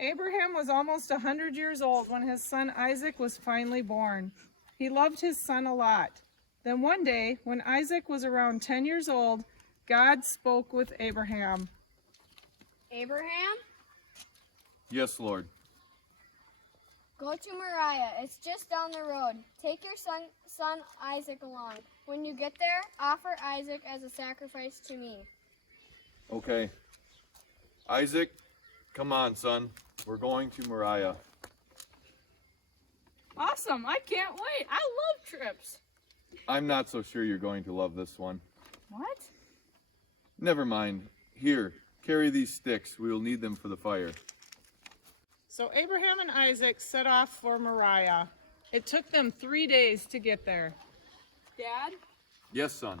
Abraham was almost 100 years old when his son Isaac was finally born. He loved his son a lot. Then one day, when Isaac was around 10 years old, God spoke with Abraham. Abraham, Yes, Lord. go to Moriah. It's just down the road. Take your son Isaac along. When you get there, offer Isaac as a sacrifice to me. Okay. Isaac, come on, son. We're going to Moriah. Awesome, I can't wait. I love trips. I'm not so sure you're going to love this one. What? Never mind. Here, carry these sticks. We will need them for the fire. So Abraham and Isaac set off for Moriah. It took them 3 days to get there. Dad, Yes, son.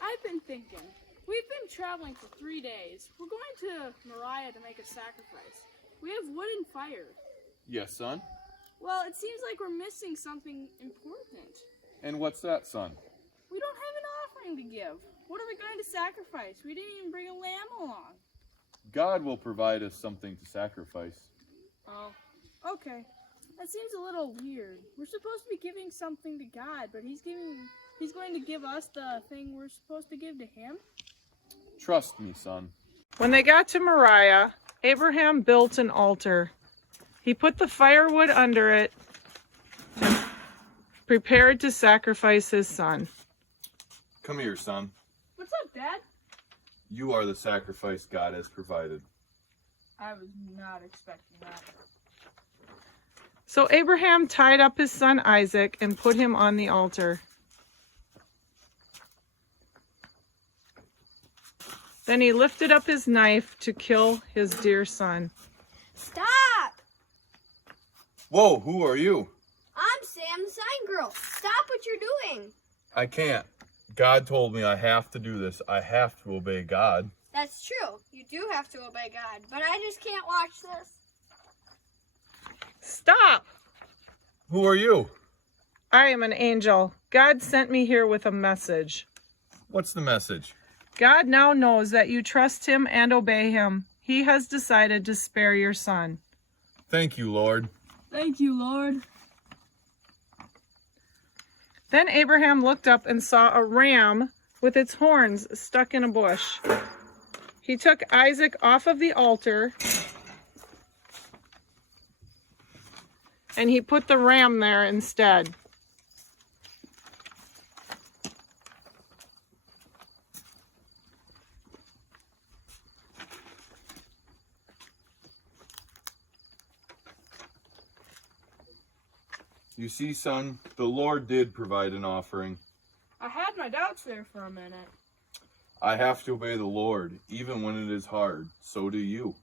I've been thinking. We've been traveling for 3 days. We're going to Moriah to make a sacrifice. We have wood and fire. Yes, son. Well, it seems like we're missing something important. And what's that, son? We don't have an offering to give. What are we going to sacrifice? We didn't even bring a lamb along. God will provide us something to sacrifice. Oh, okay. That seems a little weird. We're supposed to be giving something to God, but he's going to give us the thing we're supposed to give to him? Trust me, son. When they got to Moriah, Abraham built an altar. He put the firewood under it and prepared to sacrifice his son. Come here, son. What's up, Dad? You are the sacrifice God has provided. I was not expecting that. So Abraham tied up his son Isaac and put him on the altar. Then he lifted up his knife to kill his dear son. Stop! Whoa, who are you? I'm Sam the sign girl. Stop what you're doing. I can't. God told me I have to do this. I have to obey God. That's true. You do have to obey God, but I just can't watch this. Stop! Who are you? I am an angel. God sent me here with a message. What's the message? God now knows that you trust him and obey him. He has decided to spare your son. Thank you, Lord. Thank you, Lord. Then Abraham looked up and saw a ram with its horns stuck in a bush. He took Isaac off of the altar and he put the ram there instead. You see, son, the Lord did provide an offering. I had my doubts there for a minute. I have to obey the Lord, even when it is hard. So do you.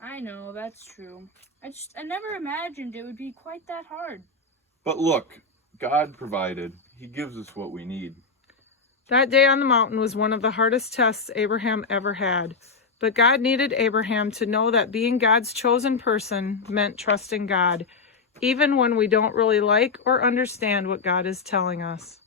I know, that's true. I never imagined it would be quite that hard. But look, God provided. He gives us what we need. That day on the mountain was one of the hardest tests Abraham ever had. But God needed Abraham to know that being God's chosen person meant trusting God, even when we don't really like or understand what God is telling us.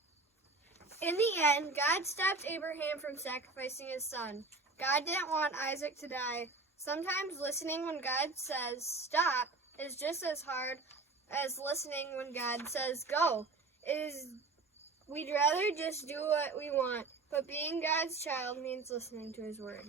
In the end, God stopped Abraham from sacrificing his son. God didn't want Isaac to die. Sometimes listening when God says stop is just as hard as listening when God says go. We'd rather just do what we want, but being God's child means listening to his word.